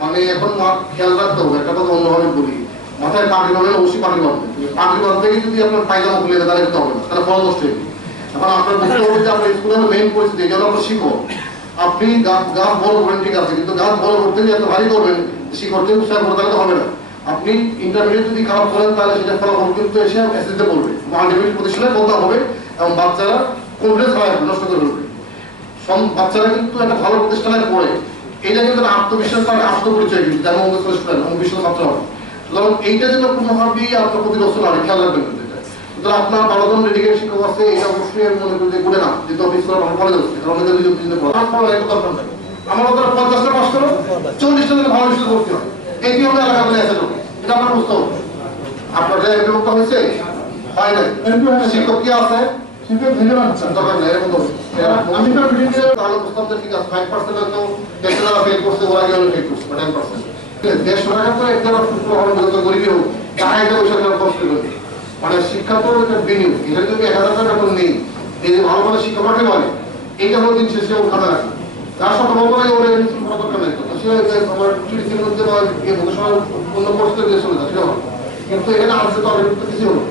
মানে এখন খেয়াল রাখতে হবে একটা কথা অন্যভাবে বলি। মাথায় পাগড়ি বাঁধলে অবশ্যই পাগড়ি বাঁধবে। পাগড়ি বাঁধতে গিয়ে যদি আপনার পায়জামা খুলে দেয়, তাহলে কিন্তু হবে না, তাহলে ফল নষ্ট হয়ে এখন আপনার বুঝতে হবে যে আপনার স্কুলের মেইন পরিস্থিতি জন্য আপনার শিক্ষক আপনি গাছ বড় করেন ঠিক আছে, কিন্তু গাছ বড় করতে গিয়ে এত ভারী করবেন শিক্ষককে উৎসাহ করে তাহলে হবে না। আপনি ইন্টারমিডিয়েট যদি খারাপ করেন, তাহলে সেটা ফলাফল কিন্তু এসে এসএসতে বলবে আলটিমেট প্রতিষ্ঠানে বলতে হবে, এবং বাচ্চারা কনফিডেন্স হারায় নষ্ট করে ফেলবে। বাচ্চারা কিন্তু একটা ভালো প্রতিষ্ঠানে পড়ে। এটা কিন্তু আত্মবিশ্বাস তার আত্মপরিচয় কিন্তু যেমন আমাদের স্টুডেন্ট এবং বিশ্ব ছাত্র হবে। সুতরাং এইটা যেন কোনোভাবেই আপনার ক্ষতিগ্রস্ত না হয় খেয়াল রাখবেন কিন্তু সুতরাং আপনার শিক্ষক আছে এটা অবশ্যই আমি মনে করি যে করে না যেহেতু অফিস করা ভালো কলেজ আছে কারণ দুজন তিনজন পড়া আমার পঞ্চাশটা পাস করো চল্লিশটা ভালো বিষয় করতে হবে। এই কি হবে এলাকা বলে আছে এটা আপনার বুঝতে হবে আপনার যে বিভক্ত হয়েছে হয় নাই। শিক্ষক কি আছে? শিক্ষক ভেঙে বাচ্চা দরকার নেই এরকম আমি তো মিটিং তাহলে প্রস্তাবটা ঠিক আছে ফাইভ পার্সেন্ট হয়তো দেড়শো টাকা ফেল করছে ওরা গিয়ে ফেল করছে বা টেন পার্সেন্ট দেড়শো টাকা তো একটা হবে যত গরিবই হোক টাকা এটা পয়সা টাকা কষ্ট করে। মানে শিক্ষা তো একটা বিনিয়োগ এটা যদি এক হাজার টাকা করে নেই এই যে ভালো ভালো শিক্ষা পাঠে বলে এইটা হলো দিন শেষে ও খাতা রাখে। তার সাথে বলব না ওরা দরকার নেই তো। সে আমার মধ্যে বা সময় অন্য পরিস্থিতি দিয়ে চলে যায় সেটা কিন্তু এখানে আসছে তো কিছু হলো